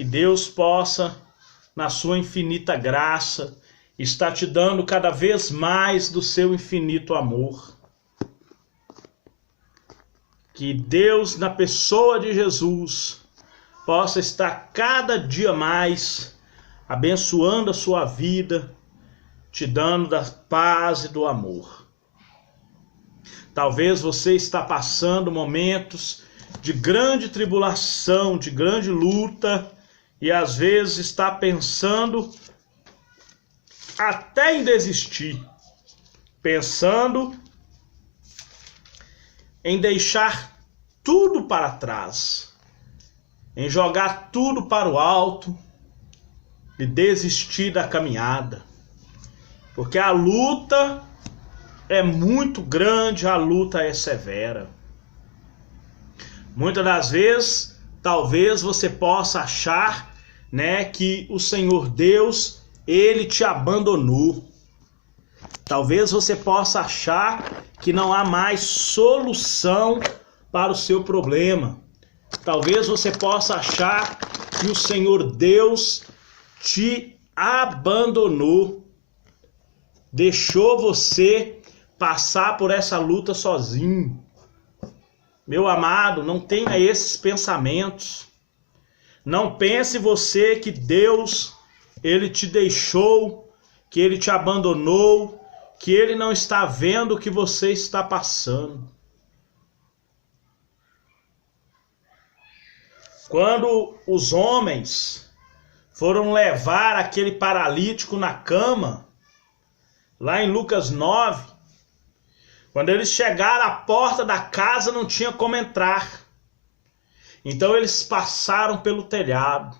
Que Deus possa, na sua infinita graça, estar te dando cada vez mais do seu infinito amor. Que Deus, na pessoa de Jesus, possa estar cada dia mais abençoando a sua vida, te dando da paz e do amor. Talvez você está passando momentos de grande tribulação, de grande luta, e às vezes está pensando até em desistir, pensando em deixar tudo para trás, em jogar tudo para o alto e desistir da caminhada. Porque a luta é muito grande, a luta é severa. Muitas das vezes, talvez você possa achar, que o Senhor Deus, Ele te abandonou. Talvez você possa achar que não há mais solução para o seu problema. Talvez você possa achar que o Senhor Deus te abandonou, deixou você passar por essa luta sozinho. Meu amado, não tenha esses pensamentos. Não pense você que Deus, Ele te deixou, que Ele te abandonou, que Ele não está vendo o que você está passando. Quando os homens foram levar aquele paralítico na cama, lá em Lucas 9, quando eles chegaram à porta da casa, não tinha como entrar. Então eles passaram pelo telhado.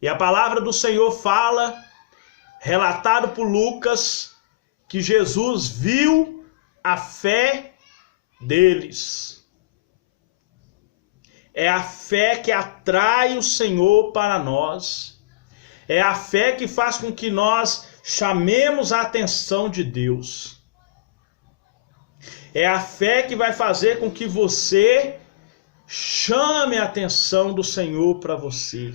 E a palavra do Senhor fala, relatado por Lucas, que Jesus viu a fé deles. É a fé que atrai o Senhor para nós. É a fé que faz com que nós chamemos a atenção de Deus. É a fé que vai fazer com que você chame a atenção do Senhor para você.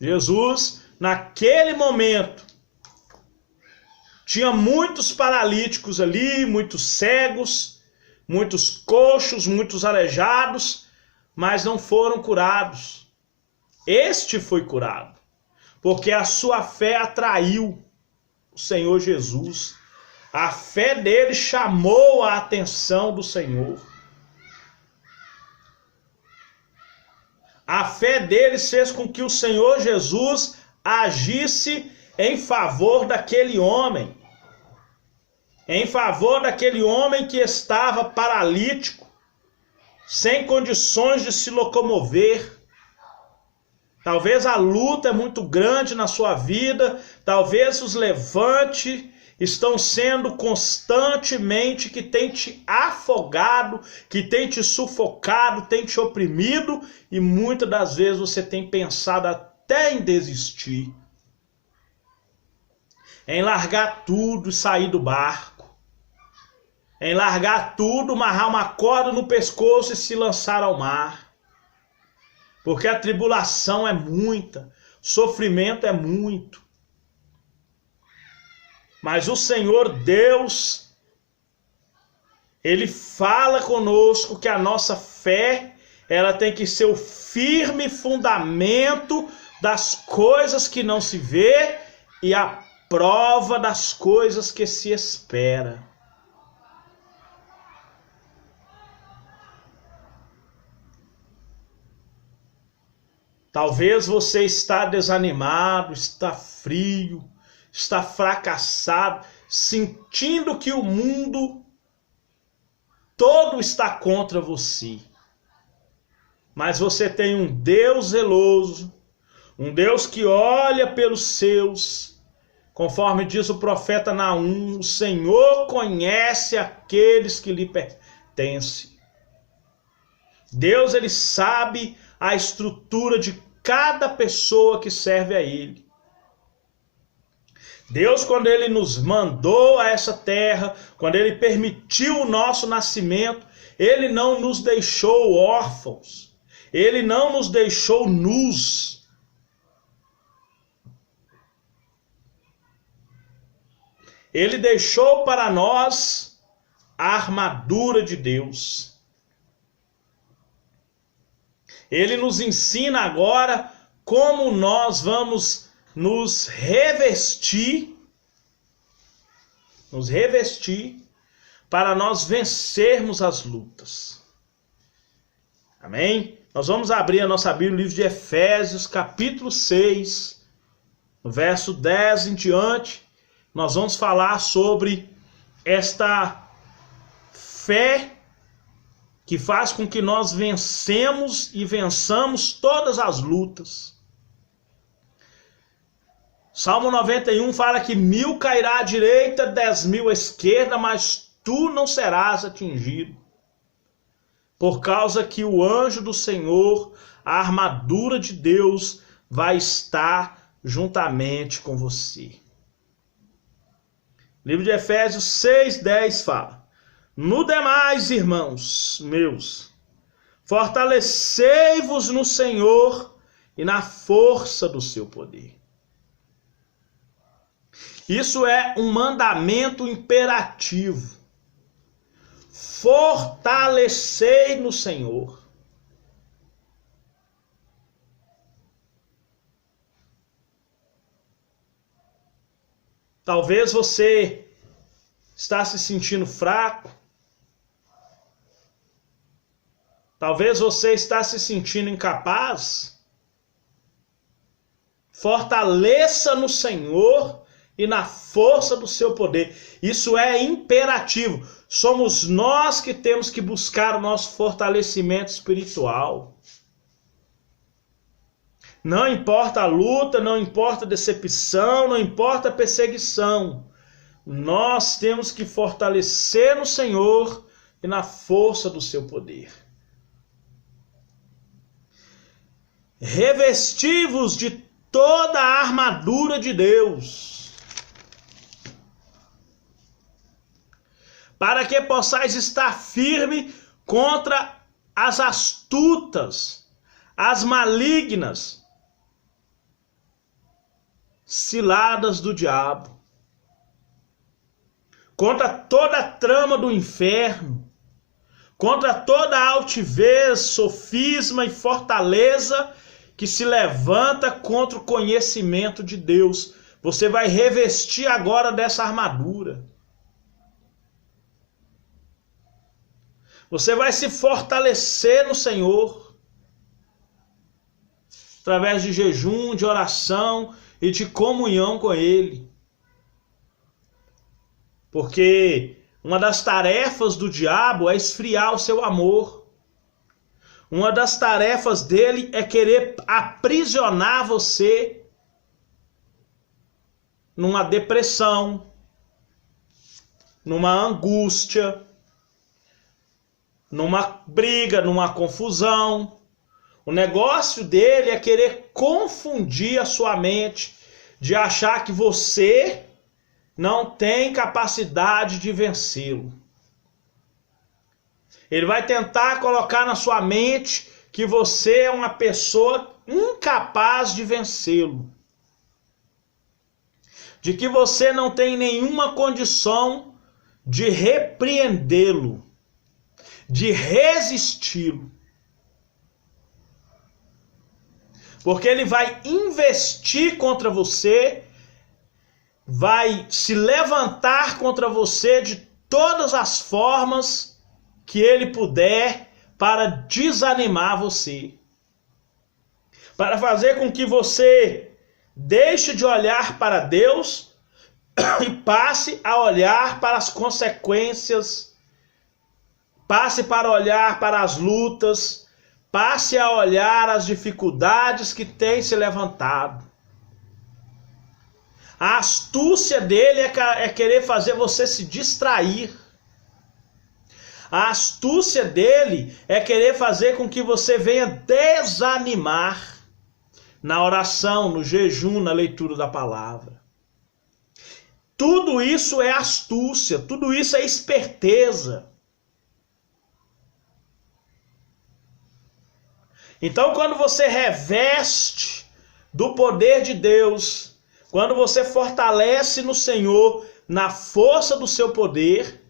Jesus, naquele momento, tinha muitos paralíticos ali, muitos cegos, muitos coxos, muitos aleijados, mas não foram curados. Este foi curado, porque a sua fé atraiu o Senhor Jesus. A fé dele chamou a atenção do Senhor. A fé deles fez com que o Senhor Jesus agisse em favor daquele homem. Em favor daquele homem que estava paralítico, sem condições de se locomover. Talvez a luta é muito grande na sua vida, talvez os levantes estão sendo constantemente que tem te afogado, que tem te sufocado, tem te oprimido, e muitas das vezes você tem pensado até em desistir, em largar tudo e sair do barco, em largar tudo, amarrar uma corda no pescoço e se lançar ao mar, porque a tribulação é muita, sofrimento é muito. Mas o Senhor Deus, Ele fala conosco que a nossa fé, ela tem que ser o firme fundamento das coisas que não se vê e a prova das coisas que se espera. Talvez você está desanimado, está frio, está fracassado, sentindo que o mundo todo está contra você. Mas você tem um Deus zeloso, um Deus que olha pelos seus, conforme diz o profeta Naum, o Senhor conhece aqueles que lhe pertencem. Deus, ele sabe a estrutura de cada pessoa que serve a ele. Deus, quando ele nos mandou a essa terra, quando ele permitiu o nosso nascimento, Ele não nos deixou órfãos. Ele não nos deixou nus. Ele deixou para nós a armadura de Deus. Ele nos ensina agora como nós vamos nos revestir para nós vencermos as lutas. Amém? Nós vamos abrir a nossa Bíblia, no livro de Efésios, capítulo 6, no verso 10 em diante. Nós vamos falar sobre esta fé que faz com que nós vencemos e vençamos todas as lutas. Salmo 91 fala que 1000 cairá à direita, 10.000 à esquerda, mas tu não serás atingido. Por causa que o anjo do Senhor, a armadura de Deus, vai estar juntamente com você. O livro de Efésios 6:10 fala: no demais, irmãos meus, fortalecei-vos no Senhor e na força do seu poder. Isso é um mandamento imperativo. Fortalecei no Senhor. Talvez você está se sentindo fraco. Talvez você está se sentindo incapaz. Fortaleça no Senhor e na força do seu poder. Isso é imperativo. Somos nós que temos que buscar o nosso fortalecimento espiritual. Não importa a luta, não importa a decepção, não importa a perseguição. Nós temos que fortalecer no Senhor e na força do seu poder. Revesti-vos de toda a armadura de Deus, para que possais estar firme contra as astutas, as malignas ciladas do diabo, contra toda a trama do inferno, contra toda a altivez, sofisma e fortaleza que se levanta contra o conhecimento de Deus. Você vai revestir agora dessa armadura. Você vai se fortalecer no Senhor, através de jejum, de oração e de comunhão com Ele. Porque uma das tarefas do diabo é esfriar o seu amor. Uma das tarefas dele é querer aprisionar você numa depressão, numa angústia, numa briga, numa confusão. O negócio dele é querer confundir a sua mente, de achar que você não tem capacidade de vencê-lo. Ele vai tentar colocar na sua mente que você é uma pessoa incapaz de vencê-lo, de que você não tem nenhuma condição de repreendê-lo, de resisti-lo. Porque ele vai investir contra você, vai se levantar contra você de todas as formas que ele puder para desanimar você, para fazer com que você deixe de olhar para Deus e passe a olhar para as consequências, passe para olhar para as lutas, passe a olhar as dificuldades que tem se levantado. A astúcia dele é querer fazer você se distrair. A astúcia dele é querer fazer com que você venha desanimar na oração, no jejum, na leitura da palavra. Tudo isso é astúcia, tudo isso é esperteza. Então, quando você reveste do poder de Deus, quando você fortalece no Senhor, na força do seu poder,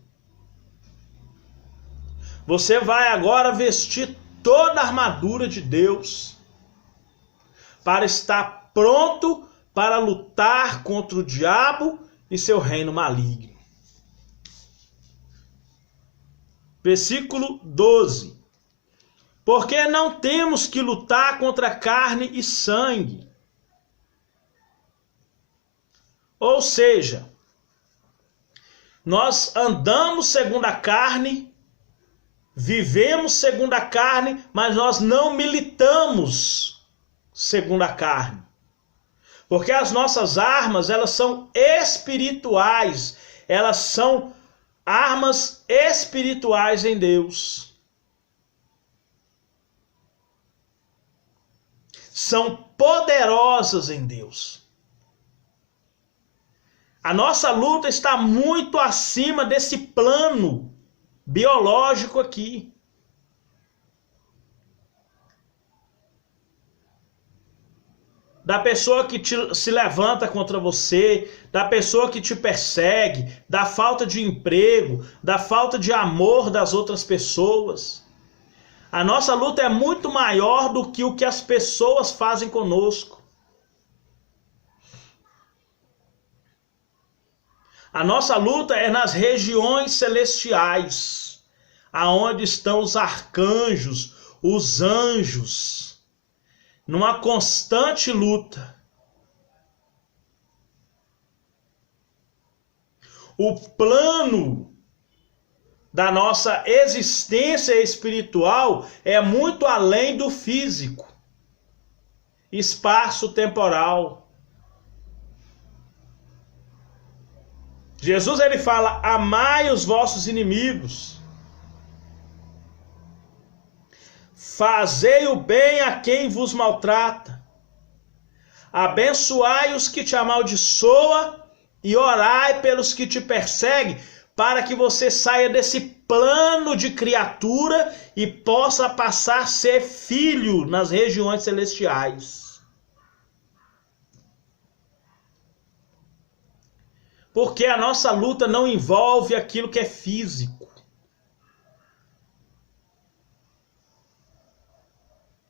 você vai agora vestir toda a armadura de Deus para estar pronto para lutar contra o diabo e seu reino maligno. Versículo 12. Porque não temos que lutar contra carne e sangue. Ou seja, nós andamos segundo a carne, vivemos segundo a carne, mas nós não militamos segundo a carne. Porque as nossas armas, elas são espirituais, elas são armas espirituais em Deus. São poderosas em Deus. A nossa luta está muito acima desse plano biológico aqui. Da pessoa que se levanta contra você, da pessoa que te persegue, da falta de emprego, da falta de amor das outras pessoas. A nossa luta é muito maior do que o que as pessoas fazem conosco. A nossa luta é nas regiões celestiais, aonde estão os arcanjos, os anjos, numa constante luta. O plano da nossa existência espiritual é muito além do físico, espaço-temporal. Jesus ele fala: amai os vossos inimigos, fazei o bem a quem vos maltrata, abençoai os que te amaldiçoam e orai pelos que te perseguem, para que você saia desse plano de criatura e possa passar a ser filho nas regiões celestiais. Porque a nossa luta não envolve aquilo que é físico.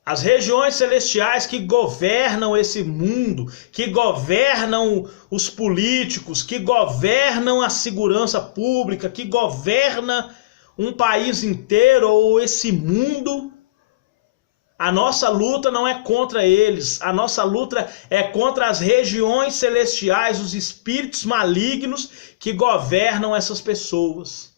As regiões celestiais que governam esse mundo, que governam os políticos, que governam a segurança pública, que governam um país inteiro ou esse mundo, a nossa luta não é contra eles, a nossa luta é contra as regiões celestiais, os espíritos malignos que governam essas pessoas.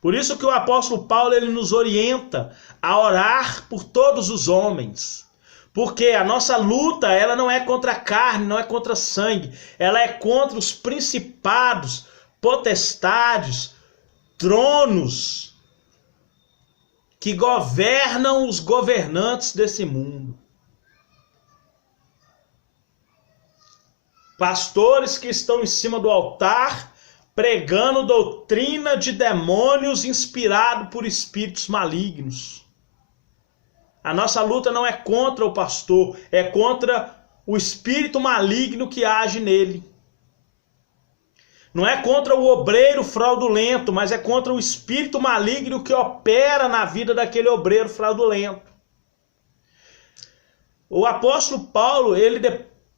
Por isso que o apóstolo Paulo ele nos orienta a orar por todos os homens. Porque a nossa luta ela não é contra a carne, não é contra sangue, ela é contra os principados, potestades, tronos que governam os governantes desse mundo. Pastores que estão em cima do altar pregando doutrina de demônios inspirado por espíritos malignos. A nossa luta não é contra o pastor, é contra o espírito maligno que age nele. Não é contra o obreiro fraudulento, mas é contra o espírito maligno que opera na vida daquele obreiro fraudulento. O apóstolo Paulo,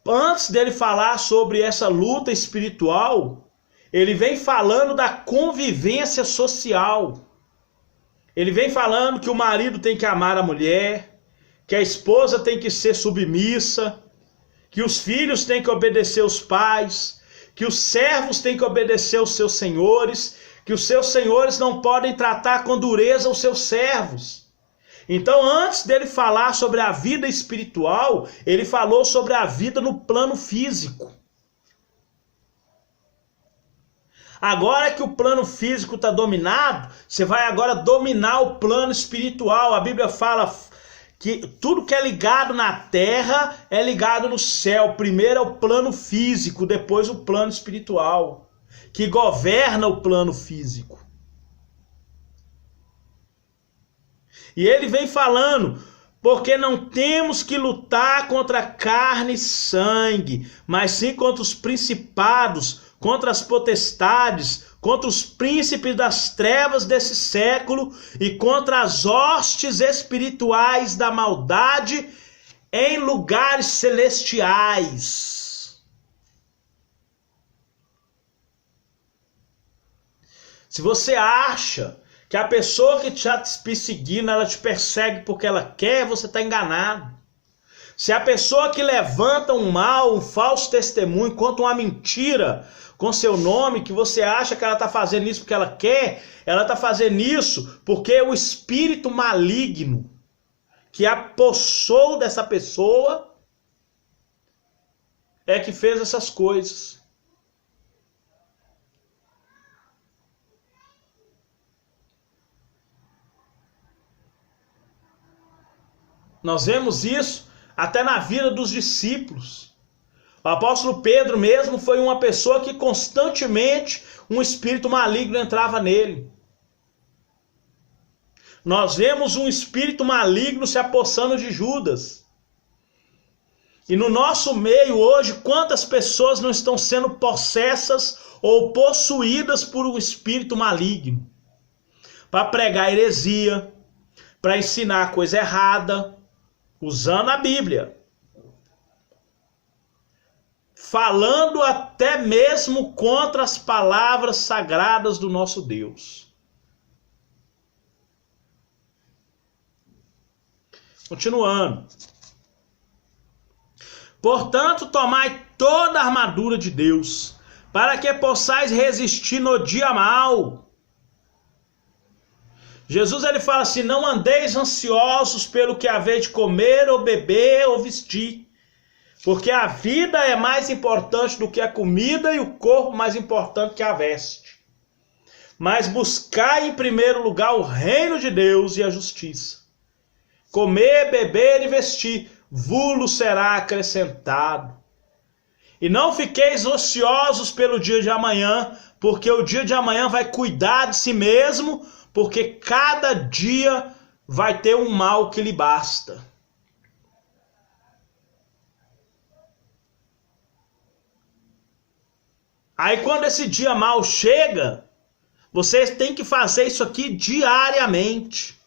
antes dele falar sobre essa luta espiritual, ele vem falando da convivência social. Ele vem falando que o marido tem que amar a mulher, que a esposa tem que ser submissa, que os filhos têm que obedecer os pais, que os servos têm que obedecer os seus senhores, que os seus senhores não podem tratar com dureza os seus servos. Então, antes dele falar sobre a vida espiritual, ele falou sobre a vida no plano físico. Agora que o plano físico está dominado, você vai agora dominar o plano espiritual. A Bíblia fala que tudo que é ligado na terra é ligado no céu. Primeiro é o plano físico, depois o plano espiritual, que governa o plano físico. E ele vem falando, porque não temos que lutar contra carne e sangue, mas sim contra os principados, contra as potestades, contra os príncipes das trevas desse século e contra as hostes espirituais da maldade em lugares celestiais. Se você acha que a pessoa que está te perseguindo, ela te persegue porque ela quer, você está enganado. Se a pessoa que levanta um mal, um falso testemunho, conta uma mentira com seu nome, que você acha que ela está fazendo isso porque ela quer, ela está fazendo isso porque o espírito maligno que apossou dessa pessoa é que fez essas coisas. Nós vemos isso até na vida dos discípulos. O apóstolo Pedro mesmo foi uma pessoa que constantemente um espírito maligno entrava nele. Nós vemos um espírito maligno se apossando de Judas. E no nosso meio hoje, quantas pessoas não estão sendo possessas ou possuídas por um espírito maligno? Para pregar heresia, para ensinar coisa errada, usando a Bíblia. Falando até mesmo contra as palavras sagradas do nosso Deus. Continuando. Portanto, tomai toda a armadura de Deus, para que possais resistir no dia mau. Jesus ele fala assim, não andeis ansiosos pelo que haver de comer ou beber ou vestir. Porque a vida é mais importante do que a comida e o corpo mais importante que a veste. Mas buscai em primeiro lugar o reino de Deus e a justiça. Comer, beber e vestir, vos será acrescentado. E não fiqueis ociosos pelo dia de amanhã, porque o dia de amanhã vai cuidar de si mesmo, porque cada dia vai ter um mal que lhe basta. Aí quando esse dia mal chega, vocês têm que fazer isso aqui diariamente.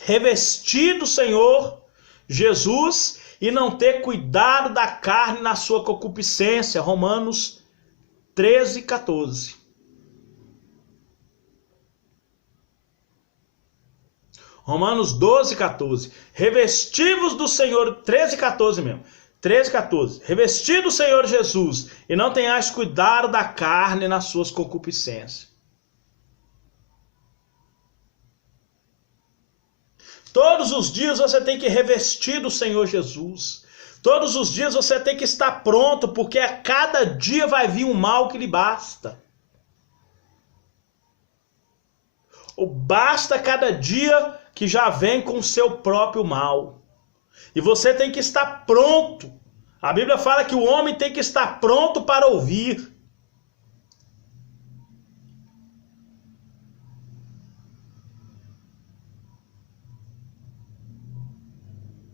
Revestir do Senhor Jesus e não ter cuidado da carne na sua concupiscência. Romanos 13, 14. Romanos 12, 14. Revestivos do Senhor, 13, 14 mesmo. 13, 14. Revestir do Senhor Jesus e não tenhais cuidado da carne nas suas concupiscências. Todos os dias você tem que revestir do Senhor Jesus. Todos os dias você tem que estar pronto, porque a cada dia vai vir um mal que lhe basta. Ou basta cada dia que já vem com o seu próprio mal. E você tem que estar pronto. A Bíblia fala que o homem tem que estar pronto para ouvir.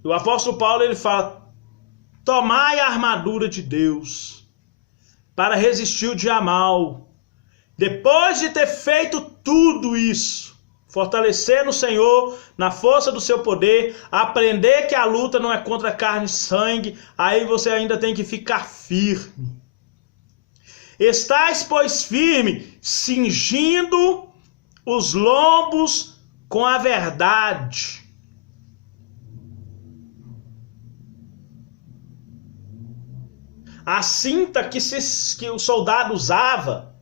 O apóstolo Paulo ele fala, tomai a armadura de Deus para resistir o dia mal. Depois de ter feito tudo isso, fortalecer no Senhor, na força do seu poder, aprender que a luta não é contra carne e sangue, aí você ainda tem que ficar firme. Estais, pois, firme, cingindo os lombos com a verdade. A cinta que o soldado usava,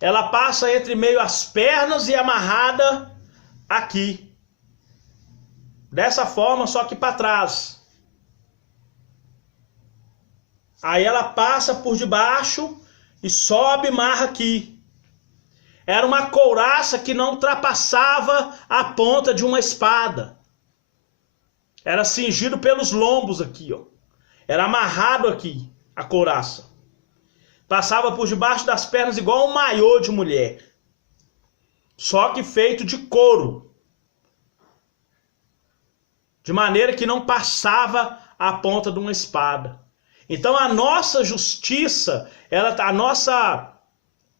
ela passa entre meio as pernas e amarrada aqui. Dessa forma, só que para trás. Aí ela passa por debaixo e sobe e amarra aqui. Era uma couraça que não ultrapassava a ponta de uma espada. Era cingido pelos lombos aqui, ó. Era amarrado aqui a couraça. Passava por debaixo das pernas igual um maiô de mulher. Só que feito de couro. de maneira que não passava a ponta de uma espada. Então a nossa justiça, a nossa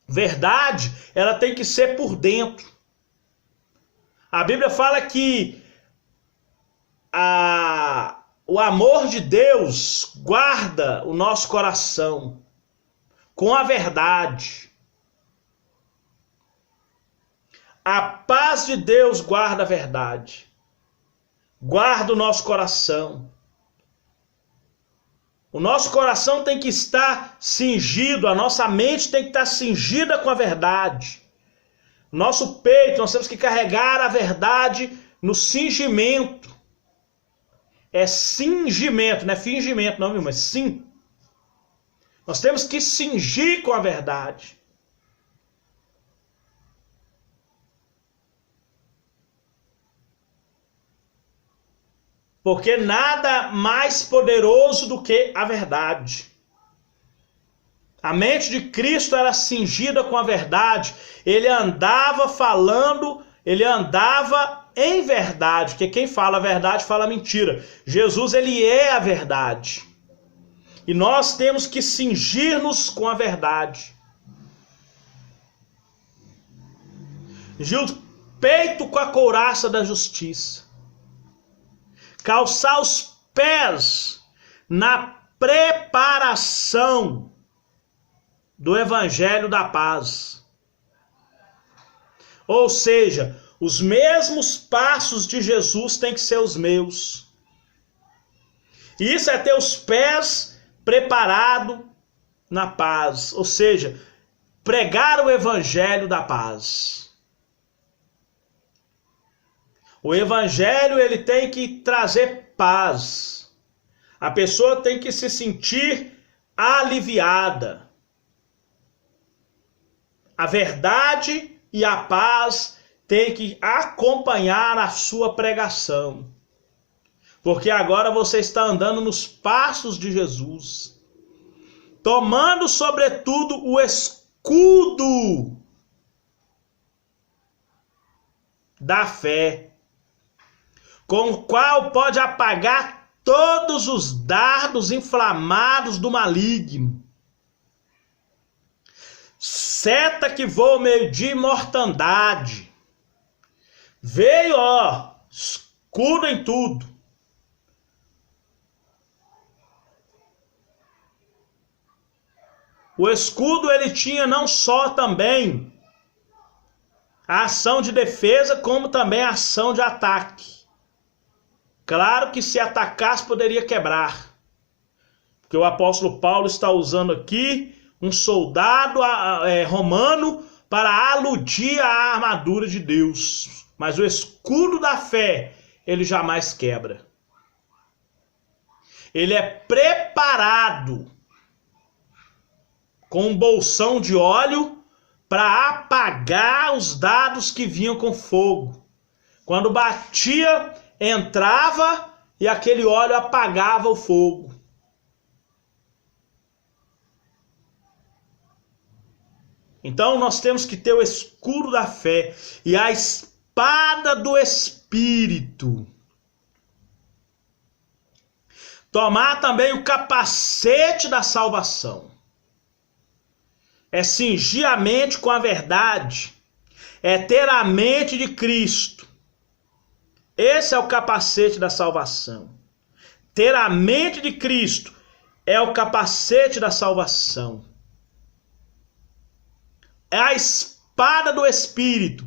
verdade, ela tem que ser por dentro. A Bíblia fala que o amor de Deus guarda o nosso coração com a verdade. A paz de Deus guarda a verdade. Guarda o nosso coração. O nosso coração tem que estar cingido, a nossa mente tem que estar cingida com a verdade. Nosso peito, nós temos que carregar a verdade no cingimento. É cingimento, não é fingimento não, mas sim. Nós temos que cingir com a verdade. Porque nada mais poderoso do que a verdade. A mente de Cristo era cingida com a verdade. Ele andava falando, ele andava em verdade. Porque quem fala a verdade fala mentira. Jesus, ele é a verdade. E nós temos que cingir-nos com a verdade. Cingir o peito com a couraça da justiça. Calçar os pés na preparação do evangelho da paz. Ou seja, os mesmos passos de Jesus têm que ser os meus. Isso é ter os pés preparados na paz, ou seja, pregar o evangelho da paz. O evangelho, ele tem que trazer paz. A pessoa tem que se sentir aliviada. A verdade e a paz têm que acompanhar a sua pregação. Porque agora você está andando nos passos de Jesus. Tomando, sobretudo, o escudo da fé, com o qual pode apagar todos os dardos inflamados do maligno. Seta que voa meio-dia e mortandade. Veio, escudo em tudo. O escudo, ele tinha não só também a ação de defesa, como também a ação de ataque. Claro que se atacasse poderia quebrar. Porque o apóstolo Paulo está usando aqui um soldado romano para aludir à armadura de Deus. Mas o escudo da fé, ele jamais quebra. Ele é preparado com um bolsão de óleo para apagar os dardos que vinham com fogo. Quando batia, entrava e aquele óleo apagava o fogo. Então nós temos que ter o escudo da fé e a espada do Espírito. Tomar também o capacete da salvação. É cingir a mente com a verdade. É ter a mente de Cristo. Esse é o capacete da salvação. Ter a mente de Cristo é o capacete da salvação. É a espada do Espírito,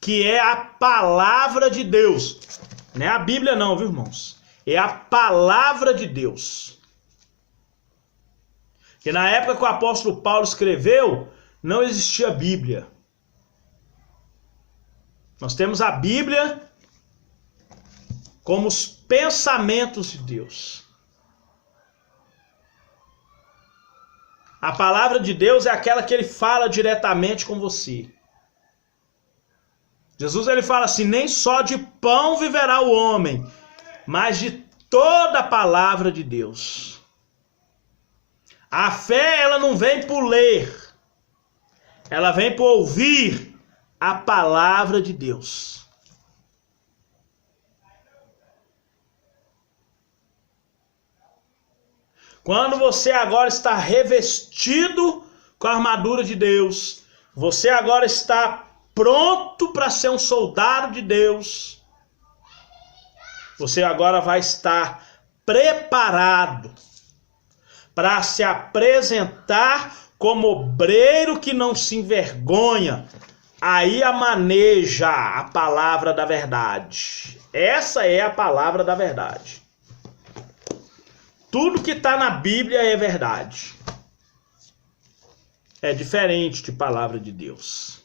que é a palavra de Deus. Não é a Bíblia não, viu, irmãos? É a palavra de Deus. Que na época que o apóstolo Paulo escreveu, não existia Bíblia. Nós temos a Bíblia como os pensamentos de Deus. A palavra de Deus é aquela que ele fala diretamente com você. Jesus, ele fala assim: nem só de pão viverá o homem, mas de toda a palavra de Deus. A fé, ela não vem por ler, ela vem por ouvir a palavra de Deus. Quando você agora está revestido com a armadura de Deus, você agora está pronto para ser um soldado de Deus, você agora vai estar preparado para se apresentar como obreiro que não se envergonha, aí a maneja a palavra da verdade. Essa é a palavra da verdade. Tudo que está na Bíblia é verdade. É diferente de palavra de Deus.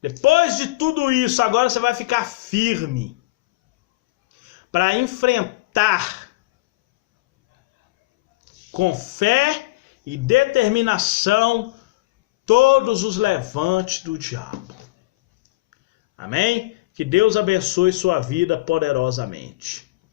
Depois de tudo isso, agora você vai ficar firme para enfrentar com fé e determinação todos os levantes do diabo. Amém? Que Deus abençoe sua vida poderosamente.